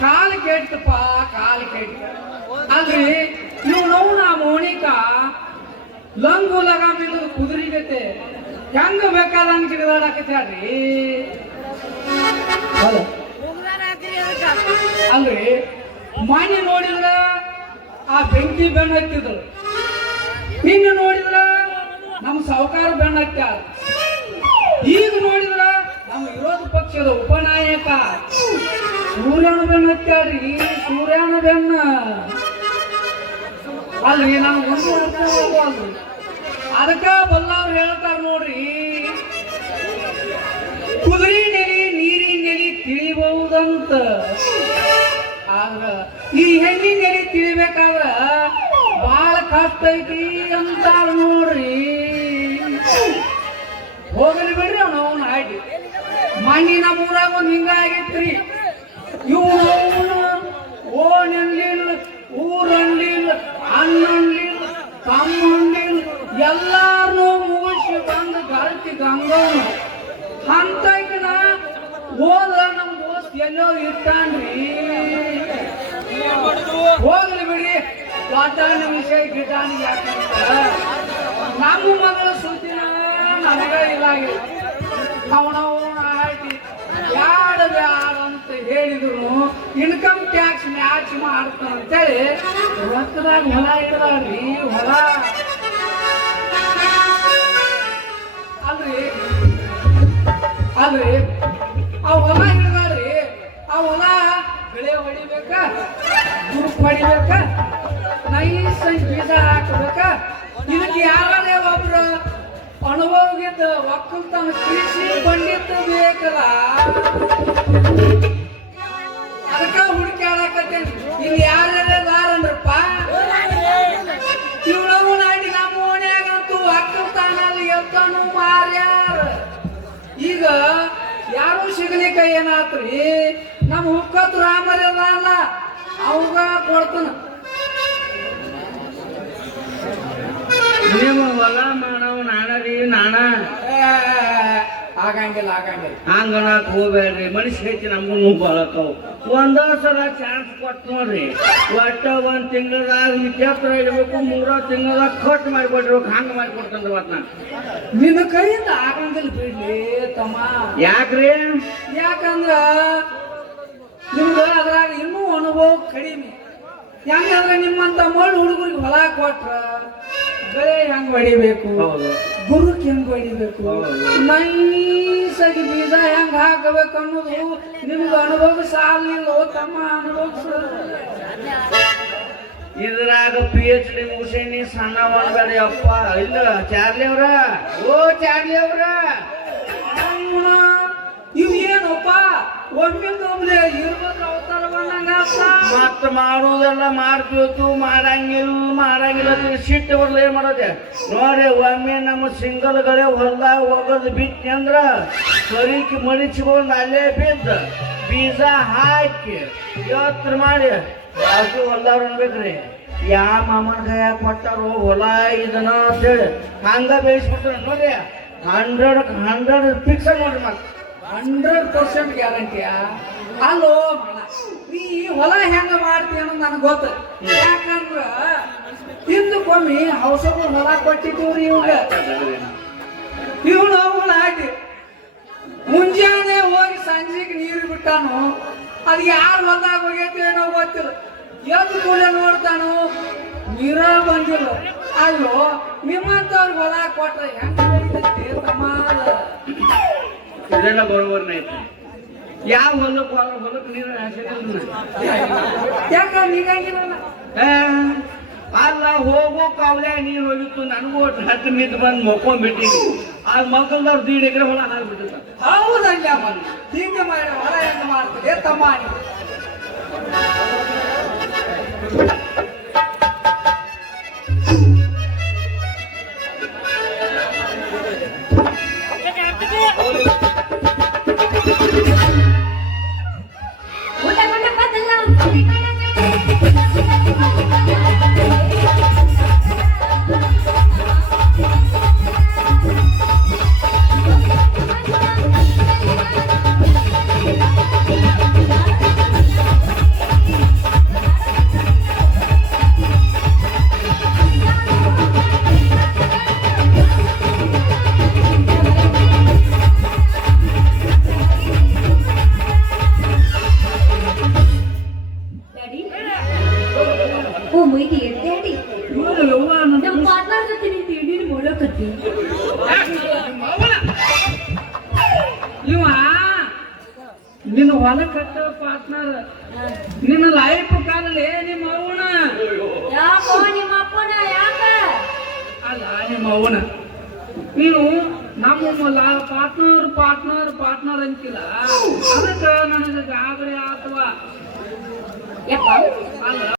ಕಾಲು ಕೆಟ್ಟಪ್ಪ, ಕಾಲು ಕೆಟ್ಟ ಅಲ್ರಿ. ನೀವು ನೋವು ನಾ ಮೋನಿಕಾ ಲಂಗು ಲಗಾಮಿಲ್ಲ ಕುದುರಿಗತೆ ಹೆಂಗ ಬೇಕಾದಂಗ ಜಿಗದಾಡಕತ್ಯಾಡ್ರಿ. ಅಲ್ರಿ ಮನೆ ನೋಡಿದ್ರ ಆ ಬೆಂಕಿ ಬೆಣ್ಣ ಹತ್ತಿದ್ರು, ನಿನ್ನೆ ನೋಡಿದ್ರ ನಮ್ಮ ಸಾಹುಕಾರ ಬೆಣ್ಣ ಹತ್ಯಾರ, ಈಗ ನೋಡಿದ್ರ ನಮ್ಮ ವಿರೋಧ ಪಕ್ಷದ ಉಪನಾಯಕ ಸೂರ್ಯನ ಬೆಣ್ಣ ಹತ್ಯಾಡ್ರಿ. ಸೂರ್ಯನ ಬೆಣ್ಣ ಅಲ್ರಿ ನಾವು ಒಂದು ಅರ್ಥ ಹೋಗ್ಬಾರ್ದು. ಅದಕ್ಕ ಬಲ್ಲವ್ರು ಹೇಳ್ತಾರ ನೋಡ್ರಿ, ಕುದುರೆ ನೆಲಿ ನೀರಿನ ನೆಲಿ ತಿಳಿಬಹುದಂತ. ಆದ್ರ ಈ ಹೆಣ್ಣಿನ ನೆಲಿ ತಿಳಿಬೇಕಾದ್ರ ಬಾಳ ಕಷ್ಟ ಐತಿ ಅಂತಾರ ನೋಡ್ರಿ. ಹೋಗಲಿ ಬಿಡ್ರಿ ಅವ್ನು ಅವನು ಆಗಿ ಮಣ್ಣಿ ನಮ್ಮ ಊರಾಗ ಒಂದು ಹಿಂಗಾಗಿತ್ರಿ. ಇವನು ಓಣನ್ಲಿಲ್ಲ, ಊರನ್ಲಿಲ್ಲ, ಅಣ್ಣನ್ಲಿಲ್ಲ, ತಮ್ಮನ್ಲಿಲ್ಲ, ಎಲ್ಲಾರನ್ನೂ ಮುಗಿಸಿ ಬಂದು ಗರತಿ ಗಂಗವನು ಅಂತಕಿನ ಹೋದ್ರ ನಮ್ ದೋಸ್ತ್ ಎಲ್ಲೋ ಇರ್ತಾನ್ರಿ. ಹೋಗ್ಲಿ ಬಿಡಿ, ವಾತಾವರಣ ವಿಷಯ ಗಿಟಾನಿಗೆ ಯಾಕಂತ ನಮ್ಮ ಮಗಳ ಸುದ್ದಿನ ನಮಗ ಇದಾಗಿಲ್ಲ. ಅವನವನ ಆಯ್ತು ಬ್ಯಾಡ ಬ್ಯಾಡ ಅಂತ ಹೇಳಿದ್ರು ಇನ್ಕಮ್ ಟ್ಯಾಕ್ಸ್ ಮ್ಯಾಚ್ ಮಾಡ್ತಾನ ಅಂತೇಳಿ ರೊಕ್ಕದಾಗ ಹೊಲ ಇಡದಾರ್ರಿ. ಹೊಲ ಅಲ್ರಿ ಅಲ್ರಿ ಆ ಹೊಲ ಹಿಡ್ದಾರ್ರಿ. ಆ ಹೊಲ ಬೆಳೆ ಹೊಡಿಬೇಕ, ಗುರುಪ್ ಹೊಡಿಬೇಕ, ನೈಸ್ ಬೀಜ ಹಾಕಬೇಕ. ಇದಕ್ಕೆ ಯಾರೇ ಒಬ್ರು ಅನುಭವಗಿದ್ದ ಒಕ್ಕಲ್ತನ ಕೃಷಿ ಪಂಡಿತ ಬೇಕಲ್ಲ. ಅದಕ್ಕ ಹುಡುಕಾಡಕತ್ತೇನಿ. ಇಲ್ಲಿ ಯಾರ್ಯಾರದಾರನ್ರಪ್ಪ ಇವಳವು ನಾಡಿ ನಮ್ಮ ಓಣ್ಯಾಗಂತೂ ಒಕ್ಕಲ್ತನಲ್ಲಿ ಎತ್ತನು ಮಾರ್ಯಾರ. ಈಗ ಯಾರು ಸಿಗಲಿಕ್ಕ ಏನಾತ್ರಿ, ನಮ್ಮ ಹುಕ್ಕತ್ ರಾಮರಲ್ಲ ಅವಾಗ ಕೊಡ್ತಾನ. ನೀವು ಹೊಲ ಮಾಡವ್ ನಾಣರಿ ನಾಣ ಆಗಂಗಿಲ್ಲ ಆಗಂಗಿಲ್ಲ ಹಂಗನಾಕ್ ಹೋಗ್ಬೇಡ್ರಿ. ಮನುಷ್ಯ ಐತಿ ನಮಗೂ ಬಳಕವು. ಒಂದೋ ಸಲ ಚಾನ್ಸ್ ಕೊಟ್ಟು ನೋಡ್ರಿ. ಒಟ್ಟ ಒಂದ್ ತಿಂಗಳದಾಗ ವಿಚಿತ್ರ ಇಡ್ಬೇಕು, 3 ತಿಂಗಳದಾಗ ಕಟ್ ಮಾಡಿಕೊಡ್ಬೇಕು. ಹಂಗ ಮಾಡಿಕೊಡ್ತಾನ್ರಿ ಅವತ್ ನಾನು. ನಿನ್ನ ಕೈಯಿಂದ ಆಗಂಗಿಲ್ಲ ಬಿಡ್ಲಿ ತಮ್ಮ. ಯಾಕ್ರಿ? ಯಾಕಂದ್ರ ನಿಮ್ಗ ಅದ್ರಾಗ ಇನ್ನೂ ಅನುಭವ ಕಡಿಮೆ. ಹೆಂಗಂದ್ರೆ ನಿಮ್ಮಂತ ಮಳ್ಳು ಹುಡುಗರಿಗೆ ಹೊಲ ಕೊಟ್ರ ಬೆಳೆ ಹೆಂಗ್ ಹೊಡಿಬೇಕು, ಗುರುಕ್ ಹೆಂಗ್ ಹೊಡಿಬೇಕು, ನೈಸಾಗಿ ಬೀಜ ಹೆಂಗ್ ಹಾಕಬೇಕು ಅನ್ನೋದು ನಿಮ್ಗೆ ಅನುಭವ ಸಾಲಿಲ್ಲ ತಮ್ಮ. ಅನುಭವಿಸ ಇದ್ರಾಗ PhD ಮುಗಿಸೇನಿ, ಸಣ್ಣ ಮಾಡಬೇಡಿ ಅಪ್ಪ. ಇಲ್ಲ ಚಾರ್ಲಿ ಅವ್ರ, ಓ ಚಾರ್ಲಿ ಅವ್ರ, ಇವ್ ಏನಪ್ಪ ಒಮ್ಮಿಂದೊಮ್ಲೆ ಇರ್ಬೇಕು ಅವತಾರ ಬಂದಂಗಪ್ಪ. ಮತ್ತ ಮಾಡುವುದೆಲ್ಲ ಮಾಡ್ಬೇಕು, ಮಾಡಂಗಿಲ್ಲ ಸಿಟ್ಟು ಬರ್ಲ ಏನ್ ಮಾಡೋದೆ ನೋಡ್ರಿ. ಒಮ್ಮೆ ನಮ್ಮ ಸಿಂಗಲ್ಗಳೇ ಹೊಲ್ದಾಗ ಹೋಗೋದು ಬಿಟ್ಟಿ ಅಂದ್ರ ಸರಿಕಿ ಮಡಿಚ್ಕೊಂಡು ಅಲ್ಲೇ ಬಿದ್ದ ಬೀಜ ಹಾಕಿ ಯೋತ್ರ ಮಾಡಿ ಬಾಜು ಹೊಲ್ದವ್ರು ಅನ್ಬೇಕ್ರಿ, ಯಾ ಮಾಮನ ಕೈಯಾಗ ಕೊಟ್ಟಾರೋ ಹೊಲ ಇದನ್ನ ಅಂತೇಳಿ ಹಂಗ ಬೇಯಿಸ್ಬಿಟ್ರ ನೋಡ್ರಿ. 100 ಫಿಕ್ಸ್ ನೋಡ್ರಿ. ಮತ್ತೆ 100% ಗ್ಯಾರಂಟಿಯ. ಅಲ್ಲೋ ನೀ ಹೊಲ ಹೆಂಗ ಮಾಡ್ತಿ ಅನ್ನೋದು ನನಗೆ ಗೊತ್ತ. ಯಾಕಂದ್ರ ಹಿಂದಕ್ಕೊಮ್ಮೆ ಹೌಸಗಳು ಹೊಲ ಕೊಟ್ಟಿದ್ದೀವ್ರಿ ಇವಾಗ. ಇವನು ಹಾಕಿ ಮುಂಜಾನೆ ಹೋಗಿ ಸಂಜೆಗೆ ನೀರು ಬಿಟ್ಟಾನು. ಅದು ಯಾರು ಹೊಲದಾಗ ಹೋಗೈತಿ ಏನೋ ಗೊತ್ತಿಲ್ಲ. ಎದ್ದು ಕೂಡಲೇ ನೋಡ್ತಾನು ನೀರ ಬಂದಿಲ್ಲ. ಅಲ್ಲೋ ನಿಮ್ಮಂತವ್ರಿಗೆ ಹೊಲ ಕೊಟ್ರೆ ಹೆಂಗ ತಮ್ಮ? ಇದೆಲ್ಲ ಬರೋಬರ್ನ ಐತಿ. ಯಾವ ಹೊಲಕ್ಕೆ ನೀರು ಯಾಕಂದ್ರೆ ನೀಗಾಗಿಲ್ಲ. ಅಲ್ಲ ಹೋಗೋ ಕಾವಲೆ ನೀರು ಹೋಗಿತ್ತು. ನನಗೂ ಹತ್ತು ನಿಂತು ಬಂದು ಮಕ್ಕೊಂಡ್ಬಿಟ್ಟಿನಿ. ಆ ಮಕ್ಕಳದವ್ರು 1.5 ಎಕರೆ ಹೊಲ ಹಾಕ್ಬಿಟ್ಟಿರ್ತ. ಹೌದಲ್ಲ ಮನೆ ಹೀಗೆ ಮಾಡಿ ಹೊಲ ಹೆಂಗ ಮಾಡ್ತದೆ ತಮ್ಮ? ಐತಿ ಇವ ನಿನ್ನ ಹೊಲ ಕಟ್ಟ ಪಾರ್ಟ್ನರ್ ನಿನ್ನ ಲೈಫ್ ಕಾಲಲ್ಲಿ ನಿಮ್ಮ ಅವನ ಯಾಕೋ ನಿಮ್ಮ ಅಪ್ಪನ ಯಾಕ ಅಲ್ಲ ನಿಮ್ಮ ಅವನ ನೀನು ನಮ್ಮ ಪಾರ್ಟ್ನರ್ ಪಾರ್ಟ್ನರ್ ಪಾರ್ಟ್ನರ್ ಅಂತಿಲ್ಲ ಅದಕ್ಕೆ ನನಗೆ ಗಾಬರಿ ಅಥವಾ ಯಪ್ಪ ಅಲ್ಲ